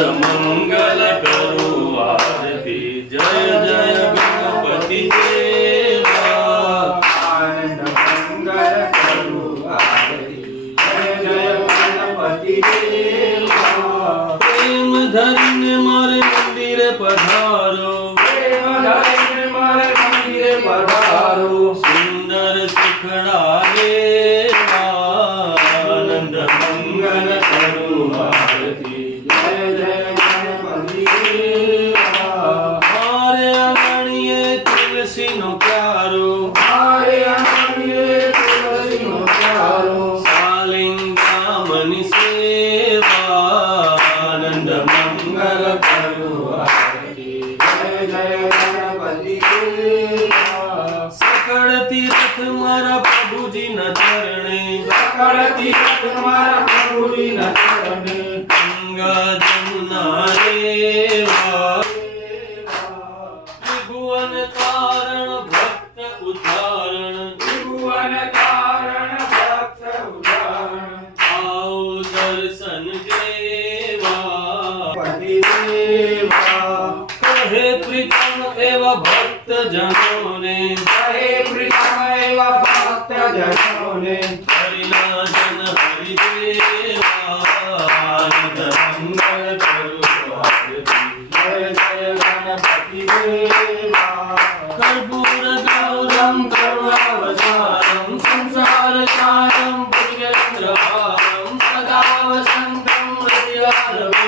મંગલ કરું આરતી જય જય ગણપતિ દેવા આનંદ મંગલ કરું આરતી જય જય ગણપતિ દેવા પ્રેમ ધરીને મારે મંદિરે પધારો પ્રેમ ધરીને મારે મંદિરે પધારો તુલસીનો પ્યારો મારે આંગણીએ તુલસીનો પ્યારો સાલિંગામની સેવા આનંદ મંગલ કરું આરતી જય જય ગણપતિ દેવા સકળ તીર્થ મારા પ્રભુજીના ચરણે સકળ તીર્થ મારા પ્રભુજીના દર્શન દેવા દેવા કહે પ્રીતમ એવા ભક્ત જનોને કહે પ્રીતમ એવા ભક્ત જનોને હરિના જન હરિ દેવા મંગળ કરું જય જય ગણપતિ દેવા કર્પૂર ગૌરમ કરુણાવતારમ સંસાર સારમ ભુજગેન્દ્રહારમ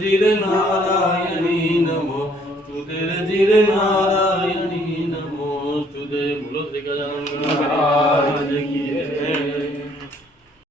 জির নারায়ণী নমো তুদের জির নারায়ণী নমো তুদের ভুলো থেকে জানো